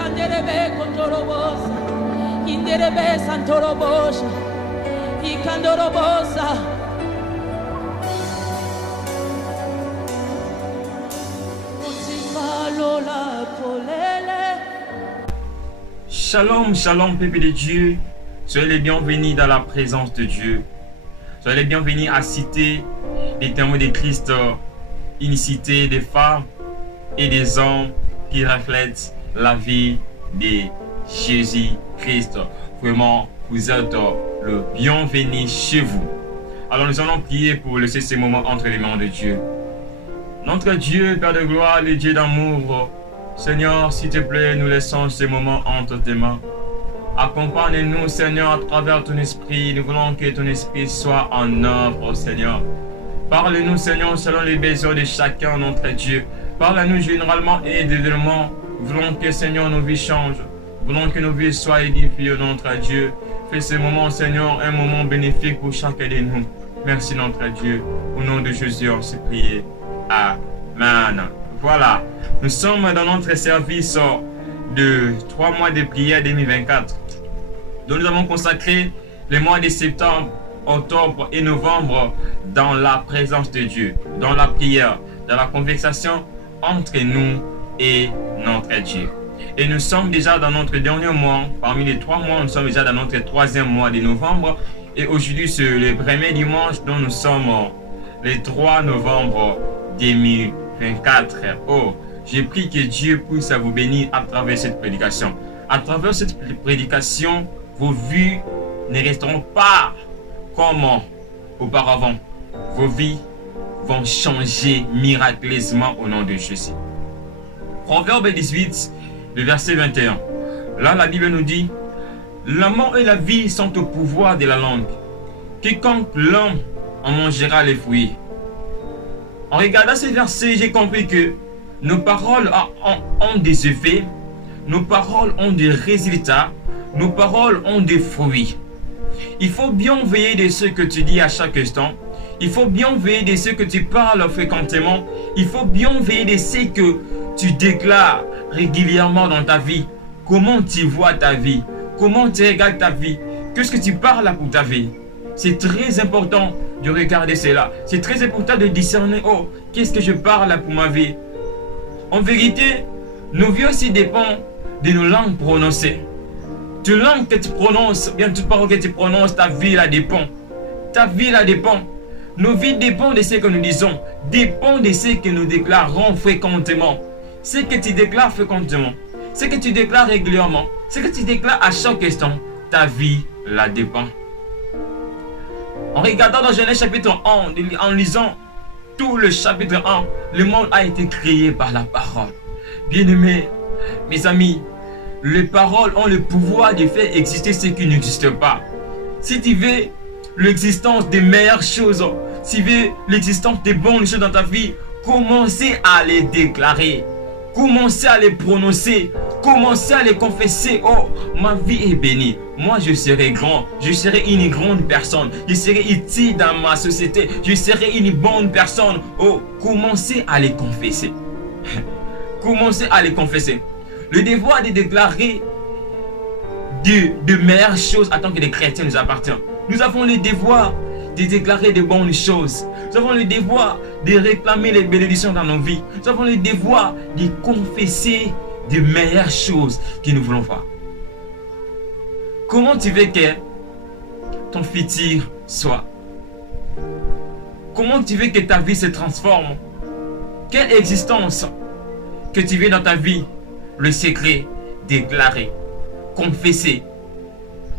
Ikanderebe kondorobosa. Inderebe santorobosha. Ikandorobosa. Otifalola polele. Shalom, shalom, peuple de Dieu. Soyez les bienvenus dans la présence de Dieu. Soyez les bienvenus à citer les témoins de Christ, unicité des femmes et des hommes qui reflètent la vie de Jésus-Christ. Vraiment, vous êtes le bienvenu chez vous. Alors nous allons prier pour laisser ces moments entre les mains de Dieu. Notre Dieu, Père de gloire, le Dieu d'amour, Seigneur, s'il te plaît, nous laissons ces moments entre tes mains. Accompagne-nous, Seigneur, à travers ton esprit. Nous voulons que ton esprit soit en œuvre, Seigneur. Parle-nous, Seigneur, selon les besoins de chacun, notre Dieu. Parle-nous généralement et individuellement. Nous voulons que, Seigneur, nos vies changent. Nous voulons que nos vies soient édifiées, notre Dieu. Fais ce moment, Seigneur, un moment bénéfique pour chacun de nous. Merci, notre Dieu. Au nom de Jésus, on s'est prié. Amen. Voilà, nous sommes dans notre service de 3 mois de prière 2024. Donc nous avons consacré les mois de septembre, octobre et novembre dans la présence de Dieu, dans la prière, dans la conversation entre nous et notre Dieu. Et nous sommes déjà dans notre dernier mois, parmi les 3 mois, nous sommes déjà dans notre 3e mois de novembre. Et aujourd'hui, c'est le premier dimanche dont nous sommes le 3 novembre 2024. Oh, j'ai pris que Dieu puisse vous bénir à travers cette prédication. À travers cette prédication, vos vies ne resteront pas comme auparavant. Vos vies vont changer miraculeusement au nom de Jésus. Proverbe 18, le verset 21. Là, la Bible nous dit: la mort et la vie sont au pouvoir de la langue. Quiconque l'homme en mangera les fruits. En regardant ces versets, j'ai compris que nos paroles ont des effets, nos paroles ont des résultats, nos paroles ont des fruits. Il faut bien veiller de ce que tu dis à chaque instant. Il faut bien veiller de ce que tu parles fréquemment. Il faut bien veiller de ce que tu déclares régulièrement dans ta vie. Comment tu vois ta vie? Comment tu regardes ta vie? Qu'est-ce que tu parles pour ta vie? C'est très important de regarder cela. C'est très important de discerner, oh, qu'est-ce que je parle pour ma vie? En vérité, nos vies aussi dépendent de nos langues prononcées. Toute langue que tu prononces, bien toute parole que tu prononces, ta vie là dépend. Ta vie là dépend. Nos vies dépendent de ce que nous disons, dépendent de ce que nous déclarons fréquemment. Ce que tu déclares fréquemment, ce que tu déclares régulièrement, ce que tu déclares à chaque instant, ta vie là dépend. En regardant dans Genèse chapitre 1, en lisant tout le chapitre 1, le monde a été créé par la parole. Bien-aimés, mes amis, les paroles ont le pouvoir de faire exister ce qui n'existe pas. Si tu veux l'existence des meilleures choses, si tu veux l'existence des bonnes choses dans ta vie, commencez à les déclarer. Commencez à les prononcer. Commencez à les confesser. Oh, ma vie est bénie. Moi, je serai grand. Je serai une grande personne. Je serai utile dans ma société. Je serai une bonne personne. Oh, commencez à les confesser. Commencez à les confesser. Le devoir de déclarer de meilleures choses en tant que des chrétiens nous appartient. Nous avons le devoir de déclarer de bonnes choses. Nous avons le devoir de réclamer les bénédictions dans nos vies. Nous avons le devoir de confesser de meilleures choses que nous voulons voir. Comment tu veux que ton futur soit? Comment tu veux que ta vie se transforme? Quelle existence que tu veux dans ta vie? Le secret, déclarer, confesser,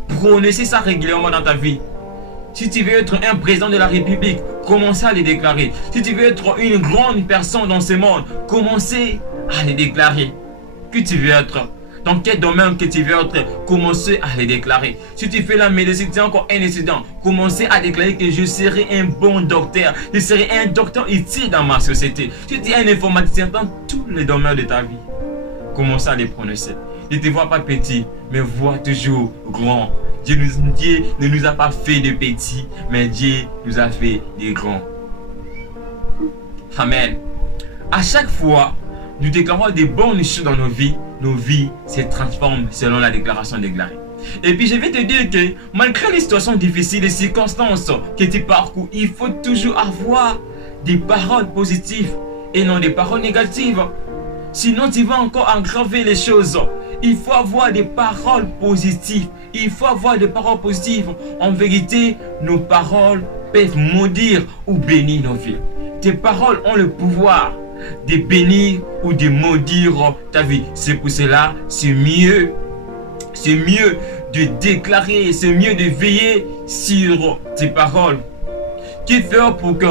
prononcer ça régulièrement dans ta vie. Si tu veux être un président de la République, commencez à les déclarer. Si tu veux être une grande personne dans ce monde, commencez à les déclarer. Que tu veux être, dans quel domaine que tu veux être, commencez à les déclarer. Si tu fais la médecine, tu es encore un étudiant, commencez à déclarer que je serai un bon docteur. Je serai un docteur utile dans ma société. Si tu es un informaticien dans tous les domaines de ta vie, commencez à les prononcer. Ne te vois pas petit, mais vois toujours grand. Dieu ne nous a pas fait de petits, mais Dieu nous a fait de grands. Amen. À chaque fois, nous déclarons des bonnes choses dans nos vies se transforment selon la déclaration déclarée. Et puis je vais te dire que malgré les situations difficiles, les circonstances que tu parcours, il faut toujours avoir des paroles positives et non des paroles négatives. Sinon tu vas encore aggraver les choses. Il faut avoir des paroles positives. Il faut avoir des paroles positives. En vérité, nos paroles peuvent maudire ou bénir nos vies. Tes paroles ont le pouvoir de bénir ou de maudire ta vie. C'est pour cela, c'est mieux de déclarer, c'est mieux de veiller sur tes paroles. Que faire pour que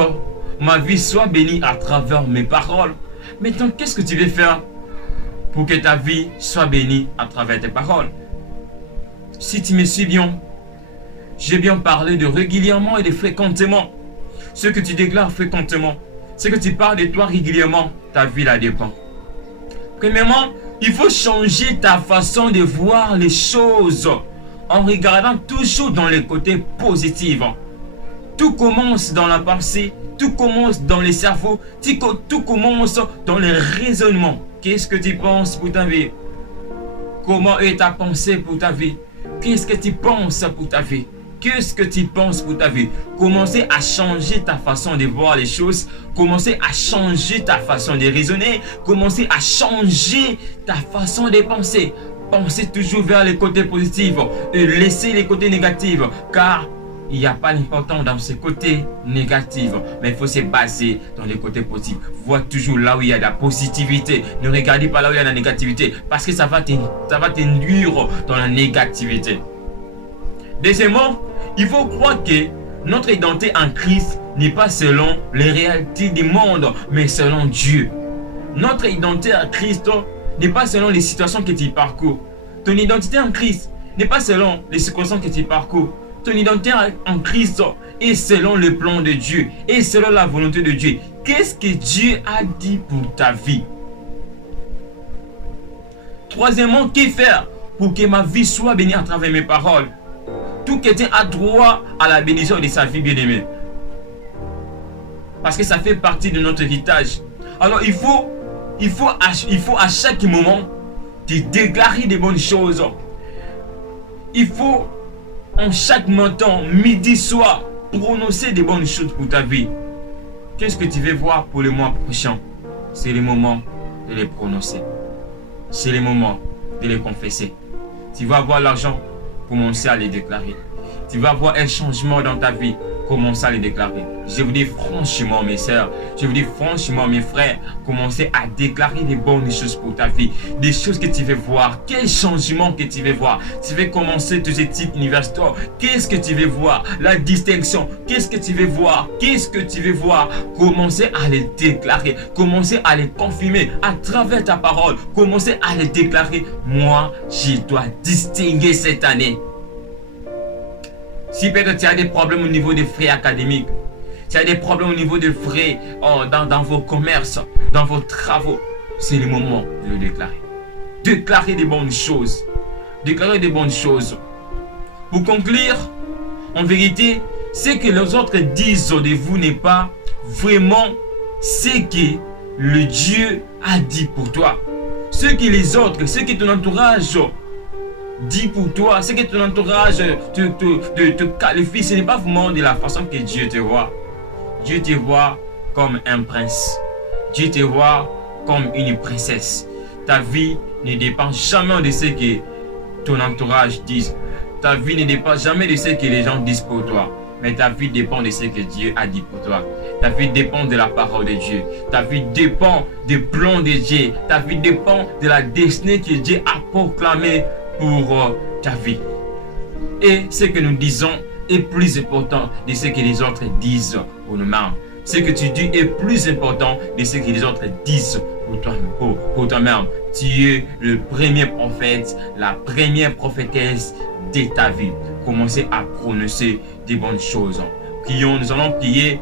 ma vie soit bénie à travers mes paroles? Maintenant, qu'est-ce que tu veux faire pour que ta vie soit bénie à travers tes paroles? Si tu me suis bien, j'ai bien parlé de régulièrement et de fréquentement. Ce que tu déclares fréquentement, ce que tu parles de toi régulièrement, ta vie la dépend. Premièrement, il faut changer ta façon de voir les choses en regardant toujours dans les côtés positifs. Tout commence dans la pensée, tout commence dans les cerveaux, tout commence dans les raisonnements. Qu'est-ce que tu penses pour ta vie? Comment est ta pensée pour ta vie? Qu'est-ce que tu penses pour ta vie? Qu'est-ce que tu penses pour ta vie? Commencez à changer ta façon de voir les choses. Commencez à changer ta façon de raisonner. Commencez à changer ta façon de penser. Pensez toujours vers les côtés positifs et laissez les côtés négatifs. Car il n'y a pas d'important dans ces côtés négatifs. Mais il faut se baser dans les côtés positifs. Vois toujours là où il y a de la positivité. Ne regardez pas là où il y a de la négativité. Parce que ça va t'induire dans la négativité. Deuxièmement, il faut croire que notre identité en Christ n'est pas selon les réalités du monde, mais selon Dieu. Notre identité en Christ n'est pas selon les situations que tu parcours. Ton identité en Christ n'est pas selon les circonstances que tu parcours. Ton identité en Christ est selon le plan de Dieu et selon la volonté de Dieu. Qu'est-ce que Dieu a dit pour ta vie? Troisièmement, que faire pour que ma vie soit bénie à travers mes paroles? Tout chrétien a droit à la bénédiction de sa vie bien-aimée. Parce que ça fait partie de notre héritage. Alors il faut à chaque moment te déclarer des bonnes choses. Il faut en chaque matin, midi, soir, prononcer des bonnes choses pour ta vie. Qu'est-ce que tu veux voir pour le mois prochain? C'est le moment de les prononcer. C'est le moment de les confesser. Tu vas avoir l'argent, commencez à les déclarer. Tu vas voir un changement dans ta vie, commencez à les déclarer. Je vous dis franchement mes sœurs, je vous dis franchement mes frères, commencez à déclarer des bonnes choses pour ta vie, des choses que tu veux voir. Quel changement que tu veux voir? Tu veux commencer tes études universitaires, qu'est-ce que tu veux voir? La distinction, qu'est-ce que tu veux voir? Qu'est-ce que tu veux voir? Commencez à les déclarer, commencez à les confirmer à travers ta parole, commencez à les déclarer. Moi, je dois distinguer cette année. Si peut-être tu as des problèmes au niveau des frais académiques, tu as des problèmes au niveau des frais dans vos commerces, dans vos travaux, c'est le moment de le déclarer. Déclarer des bonnes choses. Déclarer des bonnes choses. Pour conclure, en vérité, ce que les autres disent de vous n'est pas vraiment ce que le Dieu a dit pour toi. Ce que les autres, ce que ton entourage dit pour toi, ce que ton entourage te qualifie, ce n'est pas vraiment de la façon que Dieu te voit. Dieu te voit comme un prince. Dieu te voit comme une princesse. Ta vie ne dépend jamais de ce que ton entourage dit. Ta vie ne dépend jamais de ce que les gens disent pour toi. Mais ta vie dépend de ce que Dieu a dit pour toi. Ta vie dépend de la parole de Dieu. Ta vie dépend du plan de Dieu. Ta vie dépend de la destinée que Dieu a proclamée pour ta vie. Et ce que nous disons est plus important de ce que les autres disent pour nous-mêmes. Ce que tu dis est plus important de ce que les autres disent pour toi-même. Tu es le premier prophète, la première prophétesse de ta vie. Commencez à prononcer des bonnes choses. Prions, nous allons prier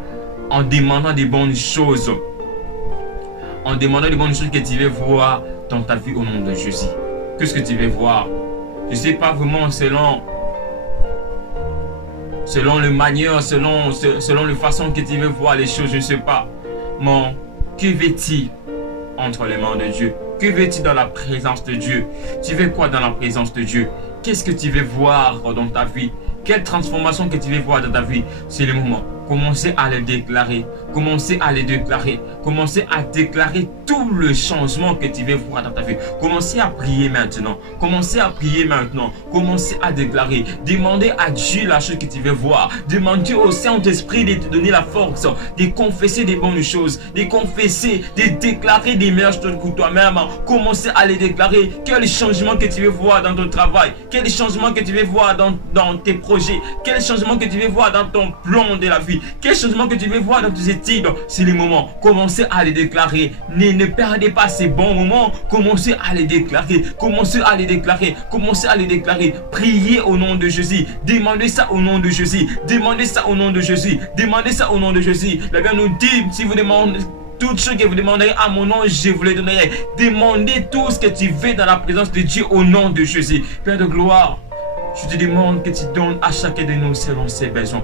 en demandant des bonnes choses. En demandant des bonnes choses que tu veux voir dans ta vie au nom de Jésus. Qu'est-ce que tu veux voir? Je ne sais pas vraiment selon le manière, selon la façon que tu veux voir les choses, je ne sais pas. Mais que veux-tu entre les mains de Dieu. Que veux-tu dans la présence de Dieu? Tu veux quoi dans la présence de Dieu? Qu'est-ce que tu veux voir dans ta vie? Quelle transformation que tu veux voir dans ta vie? C'est le moment. Commencez à le déclarer. Commencez à le déclarer. Commencez à déclarer tout le changement que tu veux voir dans ta vie. Commencez à prier maintenant. Commencez à prier maintenant. Commencez à déclarer. Demandez à Dieu la chose que tu veux voir. Demandez au Saint-Esprit de te donner la force de confesser des bonnes choses, de confesser, de déclarer des meilleures choses pour toi-même. Commencez à les déclarer. Quel changement que tu veux voir dans ton travail? Quel changement que tu veux voir dans tes projets? Quel changement que tu veux voir dans ton plan de la vie? Quel changement que tu veux voir dans tes études? C'est le moment. Commencez à les déclarer. Ne perdez pas ces bons moments. Commencez à les déclarer. Commencez à les déclarer. Commencez à les déclarer. Priez au nom de Jésus. Demandez ça au nom de Jésus. Demandez ça au nom de Jésus. Demandez ça au nom de Jésus. La Bible nous dit, si vous demandez toutes choses que vous demanderez à mon nom, je vous les donnerai. Demandez tout ce que tu veux dans la présence de Dieu au nom de Jésus. Père de gloire, je te demande que tu donnes à chacun de nous selon ses besoins.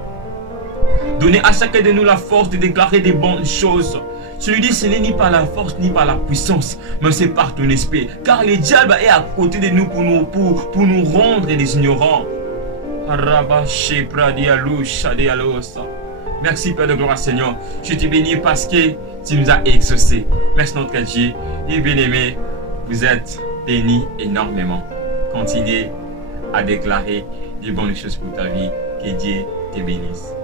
Donnez à chacun de nous la force de déclarer des bonnes choses. Je lui dis, ce n'est ni par la force ni par la puissance, mais c'est par ton esprit. Car le diable est à côté de nous pour nous rendre des ignorants. Merci Père de gloire Seigneur. Je te bénis parce que tu nous as exaucés. Merci notre Dieu. Et bien-aimé, vous êtes bénis énormément. Continuez à déclarer des bonnes choses pour ta vie. Que Dieu te bénisse.